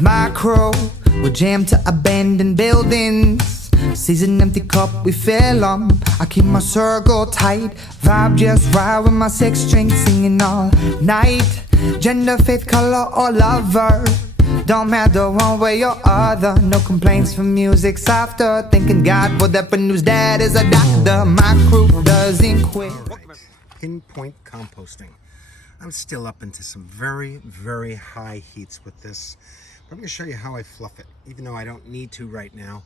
My crew, we're jammed to abandoned buildings. Sees an empty cup, we fill 'em. I keep my circle tight, vibe just right with my six string singing all night. Gender, faith, color, or lover, don't matter one way or other. No complaints from music's after. Thanking God for that, but news dad is a doctor. My crew doesn't quit. Pinpoint Composting. I'm still up into some very, very high heats with this. But I'm going to show you how I fluff it, even though I don't need to right now.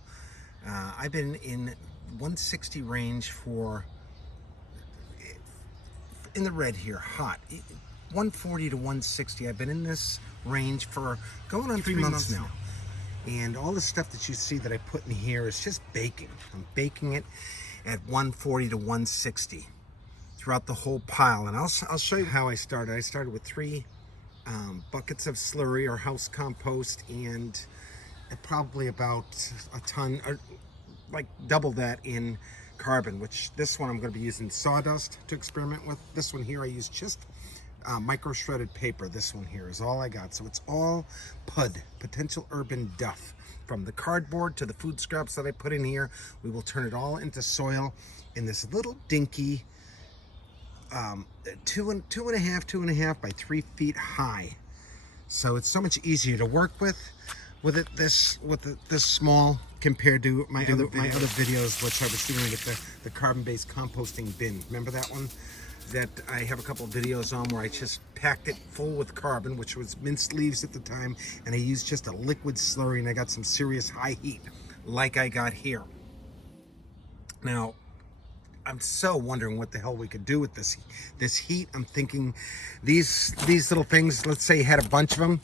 I've been in 160 range for, in the red here, hot. 140 to 160. I've been in this range for going on 3 months now. And all the stuff that you see that I put in here is just baking. I'm baking it at 140 to 160 throughout the whole pile. And I'll show you how I started. I started with 3 buckets of slurry or house compost and probably about a ton, or like double that in carbon, which this one I'm going to be using sawdust to experiment with. This one here I use just micro shredded paper. This one here is all I got. So it's all PUD, potential urban duff. From the cardboard to the food scraps that I put in here, we will turn it all into soil in this little dinky two and a half by 3 feet high. So it's so much easier to work with this small compared to my other videos, which I was doing with the carbon-based composting bin. Remember that one? That I have a couple of videos on where I just packed it full with carbon, which was minced leaves at the time, and I used just a liquid slurry, and I got some serious high heat, like I got here. Now, I'm so wondering what the hell we could do with this heat. I'm thinking these little things, let's say you had a bunch of them.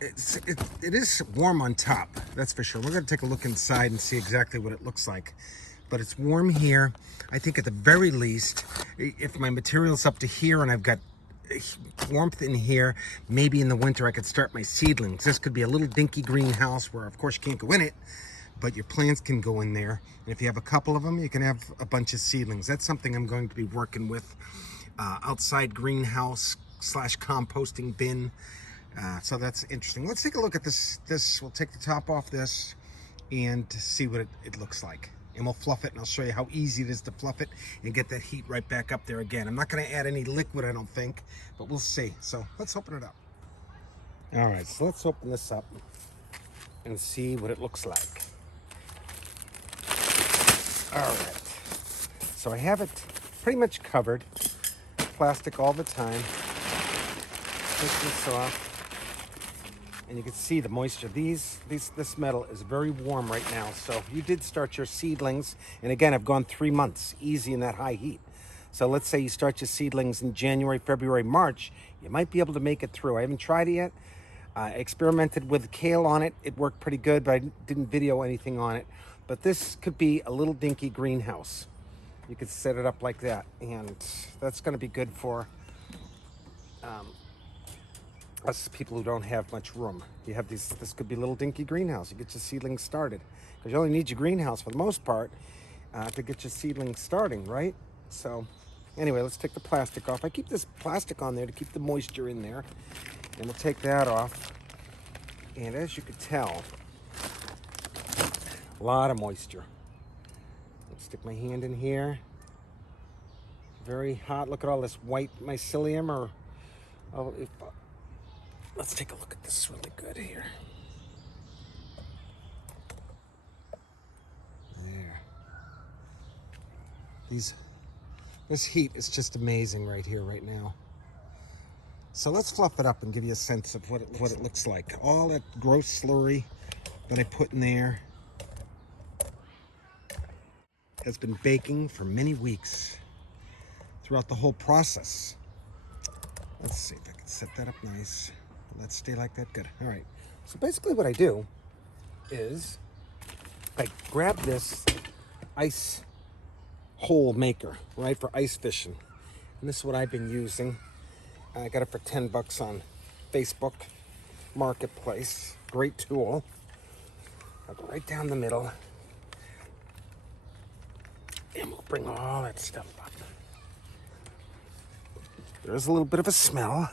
It is warm on top, that's for sure. We're going to take a look inside and see exactly what it looks like. But it's warm here. I think at the very least, if my material's up to here and I've got warmth in here, maybe in the winter I could start my seedlings. This could be a little dinky greenhouse where of course you can't go in it, but your plants can go in there. And if you have a couple of them, you can have a bunch of seedlings. That's something I'm going to be working with. Outside greenhouse / composting bin. So that's interesting. Let's take a look at this. We'll take the top off this and see what it looks like. And we'll fluff it, and I'll show you how easy it is to fluff it and get that heat right back up there again. I'm not going to add any liquid, I don't think, but we'll see. So let's open it up. All right, so let's open this up and see what it looks like. All right, so I have it pretty much covered. Plastic all the time. Take this off. And you can see the moisture. This metal is very warm right now. So you did start your seedlings. And again, I've gone 3 months easy in that high heat. So let's say you start your seedlings in January, February, March. You might be able to make it through. I haven't tried it yet. I experimented with kale on it. It worked pretty good, but I didn't video anything on it. But this could be a little dinky greenhouse. You could set it up like that. And that's going to be good for us people who don't have much room. You have this could be a little dinky greenhouse. You get your seedlings started, because you only need your greenhouse for the most part to get your seedlings starting, right? So anyway, let's take the plastic off. I keep this plastic on there to keep the moisture in there, and we'll take that off. And as you could tell, a lot of moisture. Let's stick my hand in here. Very hot. Look at all this white mycelium, or let's take a look at this really good here. There. This heat is just amazing right here, right now. So let's fluff it up and give you a sense of what it looks like. All that gross slurry that I put in there has been baking for many weeks throughout the whole process. Let's see if I can set that up nice. Let's stay like that. Good. All right. So basically what I do is I grab this ice hole maker, right, for ice fishing. And this is what I've been using. I got it for 10 bucks on Facebook Marketplace. Great tool. I'll go right down the middle. And we'll bring all that stuff up. There's a little bit of a smell.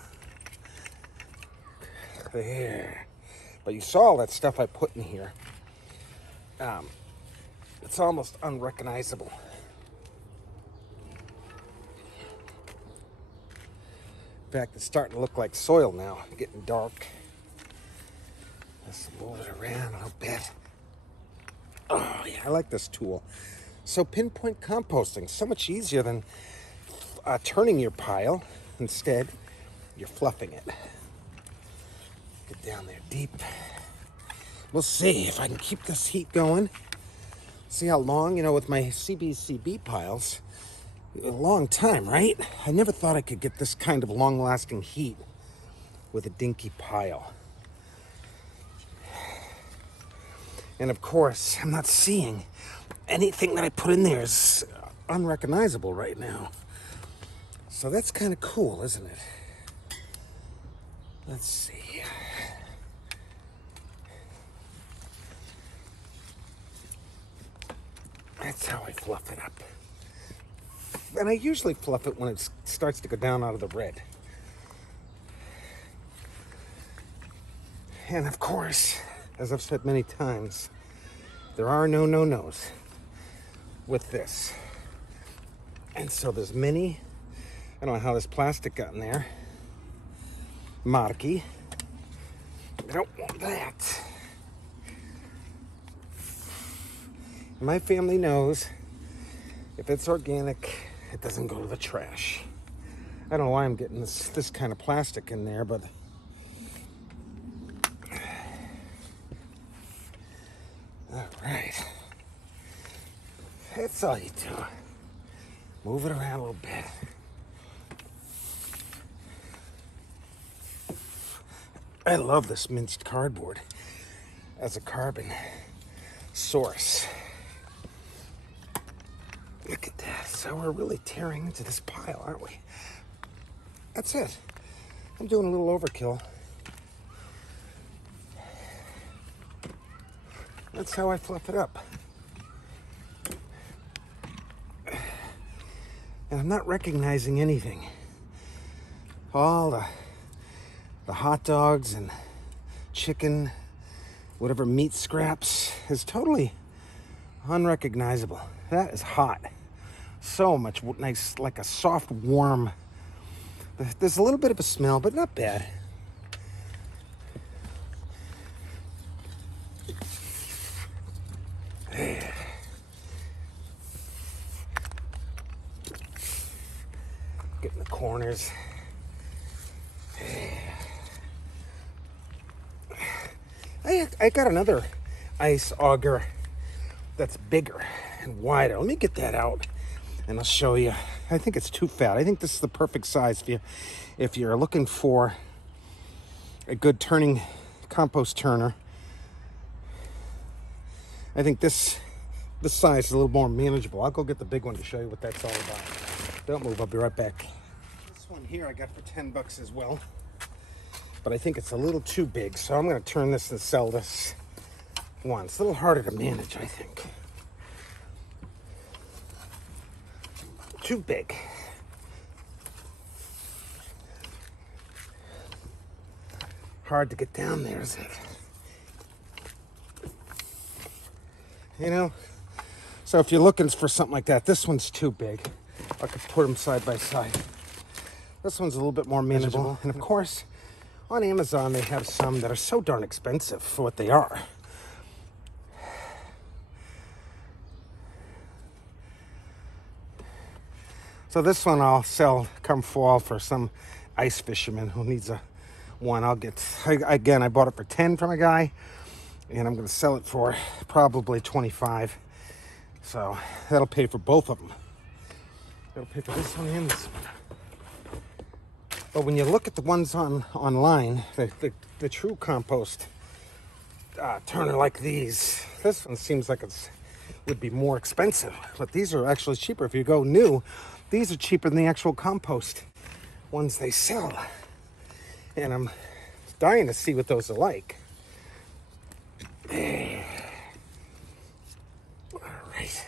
There. But you saw all that stuff I put in here. It's almost unrecognizable. In fact, it's starting to look like soil now, getting dark. Let's move it around a little bit. Oh yeah, I like this tool. So pinpoint composting, so much easier than turning your pile. Instead, you're fluffing it. Get down there deep. We'll see if I can keep this heat going. See how long, with my CBCB piles, a long time, right? I never thought I could get this kind of long-lasting heat with a dinky pile. And of course, I'm not seeing anything that I put in there is unrecognizable right now. So that's kind of cool, isn't it? Let's see. That's how I fluff it up. And I usually fluff it when it starts to go down out of the red. And of course, as I've said many times, there are no no-nos with this. And so there's many, I don't know how this plastic got in there. Marky. I don't want that. My family knows if it's organic, it doesn't go to the trash. I don't know why I'm getting this kind of plastic in there, but all right. That's all you do. Move it around a little bit. I love this minced cardboard as a carbon source. Look at that. So we're really tearing into this pile, aren't we? That's it. I'm doing a little overkill. That's how I fluff it up. And I'm not recognizing anything. All the hot dogs and chicken, whatever meat scraps is totally unrecognizable. That is hot. So much nice, like a soft, warm. There's a little bit of a smell, but not bad. Get in the corners. I got another ice auger that's bigger and wider. Let me get that out and I'll show you. I think it's too fat. I think this is the perfect size if you're looking for a good turning compost turner. I think this size is a little more manageable. I'll go get the big one to show you what that's all about. Don't move, I'll be right back. This one here I got for 10 bucks as well. But I think it's a little too big, so I'm gonna turn this and sell this one. It's a little harder to manage, I think. Too big. Hard to get down there, isn't it? So if you're looking for something like that, this one's too big. I could put them side by side. This one's a little bit more manageable. And of course, on Amazon, they have some that are so darn expensive for what they are. So this one I'll sell come fall for some ice fisherman who needs one. I bought it for 10 from a guy, and I'm going to sell it for probably 25. So that'll pay for both of them. That'll pay for this one and this one. But when you look at the ones online, the true compost turner like these, this one seems like would be more expensive. But these are actually cheaper. If you go new, these are cheaper than the actual compost ones they sell. And I'm dying to see what those are like. All right.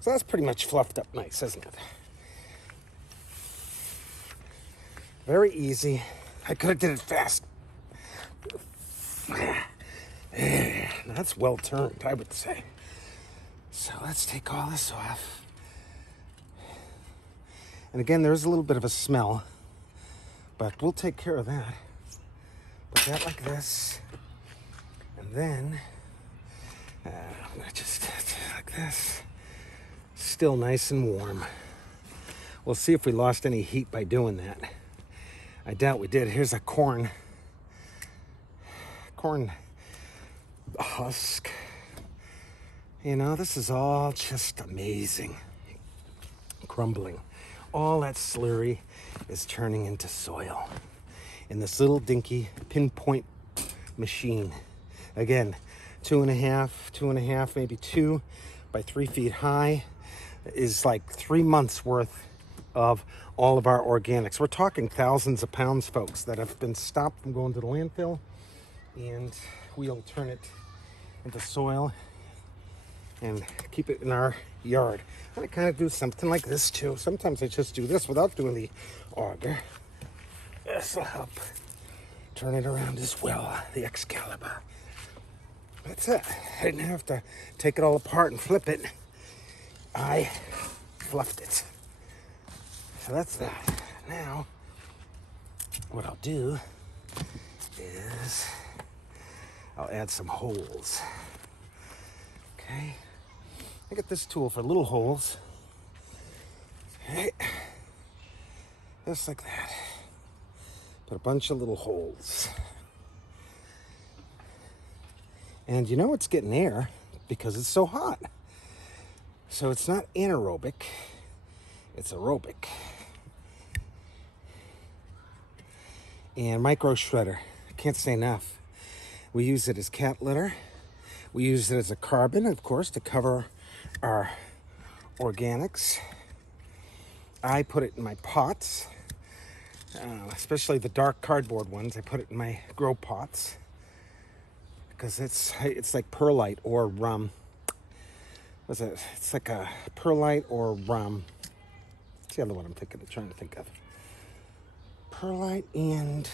So that's pretty much fluffed up nice, isn't it? Very easy. I could have did it fast. That's well turned, I would say. So let's take all this off. And again, there's a little bit of a smell, but we'll take care of that. Put that like this. And then, I'm gonna just like this. Still nice and warm. We'll see if we lost any heat by doing that. I doubt we did. Here's a corn husk. You know, this is all just amazing. Crumbling. All that slurry is turning into soil in this little dinky Pinpoint machine. Again, 2.5, maybe 2 by 3 feet high is like 3 months worth of all of our organics. We're talking thousands of pounds, folks, that have been stopped from going to the landfill, and we'll turn it into soil and keep it in our yard. And I kind of do something like this too. Sometimes I just do this without doing the auger. This will help turn it around as well, the Excalibur. That's it. I didn't have to take it all apart and flip it. I fluffed it. So that's that. Now, what I'll do is I'll add some holes. Okay. I got this tool for little holes. Okay. Just like that. Put a bunch of little holes. And you know it's getting air because it's so hot. So it's not anaerobic, it's aerobic. And micro shredder, I can't say enough. We use it as cat litter. We use it as a carbon, of course, to cover our organics. I put it in my pots, especially the dark cardboard ones. I put it in my grow pots because it's like perlite or what's it? It's like a perlite or what's the other one I'm trying to think of? Perlite and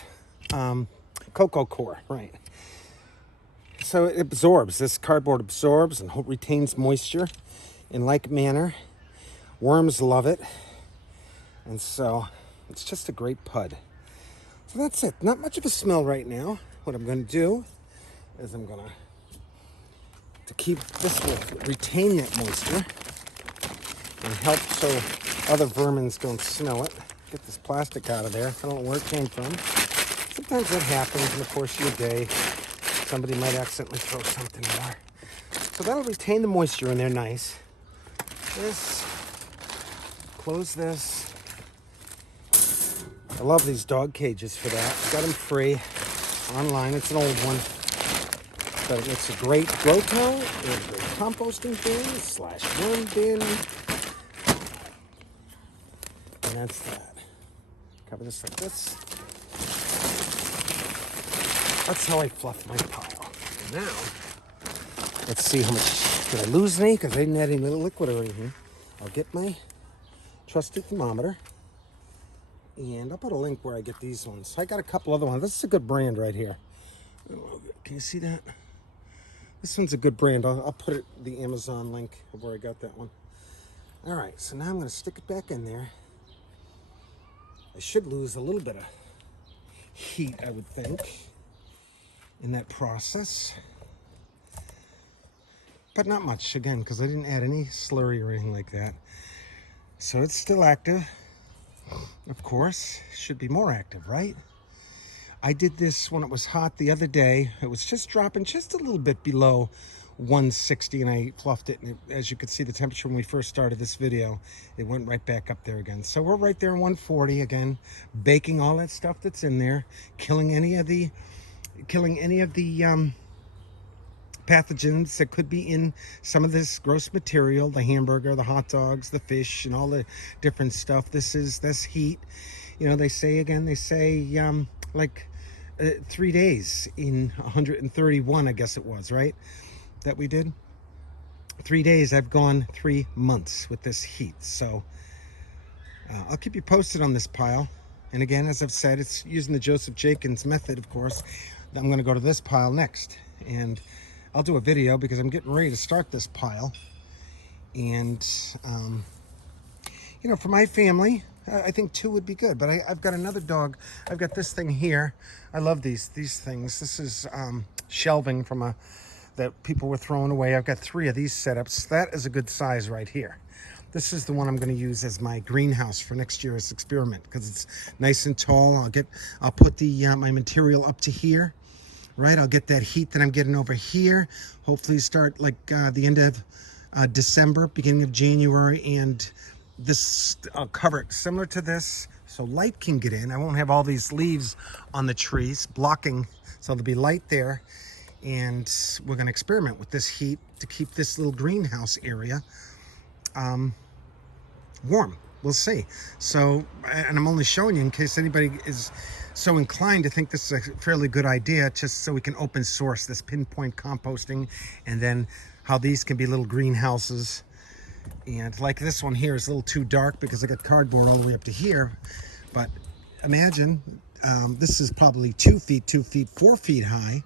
cocoa core, right? So it absorbs. This cardboard absorbs and retains moisture in like manner. Worms love it, and so it's just a great pud. So that's it. Not much of a smell right now. What I'm going to do is I'm going to keep this will retain that moisture and help so other vermins don't smell it. Get this plastic out of there. I don't know where it came from. Sometimes that happens in the course of your day. Somebody might accidentally throw something more. So that'll retain the moisture in there nice. This, close this. I love these dog cages for that. Got them free online. It's an old one. But it's a great grow tower, it's a great composting bin / worm bin. And that's that. Cover this like this. That's how I fluff my pile. And now, let's see how much, did I lose any? Because I didn't add any little liquid or anything. I'll get my trusty thermometer. And I'll put a link where I get these ones. I got a couple other ones. This is a good brand right here. Can you see that? This one's a good brand. I'll put it the Amazon link of where I got that one. All right, so now I'm going to stick it back in there. I should lose a little bit of heat, I would think, in that process. But not much, again, because I didn't add any slurry or anything like that. So it's still active. Of course, should be more active, right? I did this when it was hot the other day. It was just dropping just a little bit below 160, and I fluffed it. And as you could see, the temperature when we first started this video, it went right back up there again. So we're right there in 140 again, baking all that stuff that's in there, killing any of the pathogens that could be in some of this gross material, the hamburger, the hot dogs, the fish, and all the different stuff. This heat. You know, they say like 3 days in 131, I guess it was, right? That we did. 3 days, I've gone 3 months with this heat. So I'll keep you posted on this pile. And again, as I've said, it's using the Joseph Jenkins method, of course. I'm going to go to this pile next. And I'll do a video because I'm getting ready to start this pile. And, you know, for my family, I think 2 would be good. But I've got another dog. I've got this thing here. I love these things. This is shelving from that people were throwing away. I've got 3 of these setups. That is a good size right here. This is the one I'm going to use as my greenhouse for next year's experiment because it's nice and tall. I'll put the my material up to here, right? I'll get that heat that I'm getting over here. Hopefully start like the end of December, beginning of January, and this I'll cover it similar to this so light can get in. I won't have all these leaves on the trees blocking, so there'll be light there. And we're going to experiment with this heat to keep this little greenhouse area warm. We'll see. So, and I'm only showing you in case anybody is so inclined to think this is a fairly good idea, just so we can open source this pinpoint composting, and then how these can be little greenhouses. And like this one here is a little too dark because I got cardboard all the way up to here. But imagine this is probably 2 feet, 4 feet high.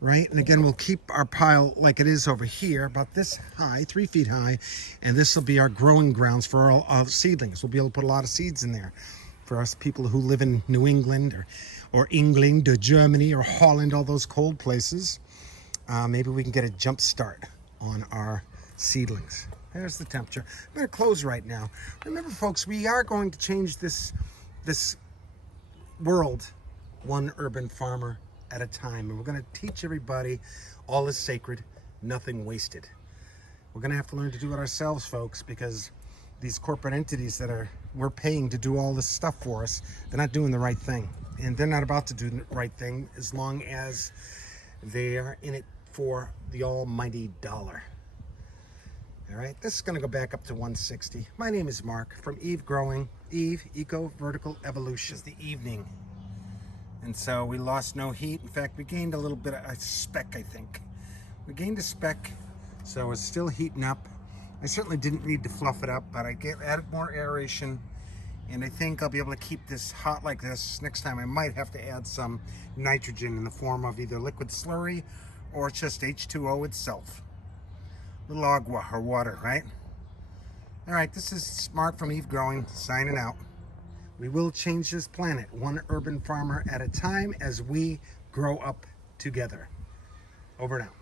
Right, and again, we'll keep our pile like it is over here, about this high, 3 feet high, and this will be our growing grounds for all our seedlings. We'll be able to put a lot of seeds in there for us people who live in New England or England or Germany or Holland, all those cold places. Maybe we can get a jump start on our seedlings. There's the temperature. I'm going to close right now. Remember, folks, we are going to change this world one urban farmer at a time, and we're going to teach everybody all is sacred, nothing wasted. We're going to have to learn to do it ourselves, folks, because these corporate entities that we're paying to do all this stuff for us, they're not doing the right thing, and they're not about to do the right thing as long as they are in it for the almighty dollar. All right, this is going to go back up to 160. My name is Mark from Eve Growing, Eve Eco Vertical Evolution. It's the evening. And so we lost no heat. In fact, we gained a little bit of a speck, I think. We gained a speck, so it's still heating up. I certainly didn't need to fluff it up, but I added more aeration, and I think I'll be able to keep this hot like this. Next time I might have to add some nitrogen in the form of either liquid slurry or just H2O itself. Little agua or water, right? All right, this is Mark from Eve Growing, signing out. We will change this planet one urban farmer at a time as we grow up together. Over and out.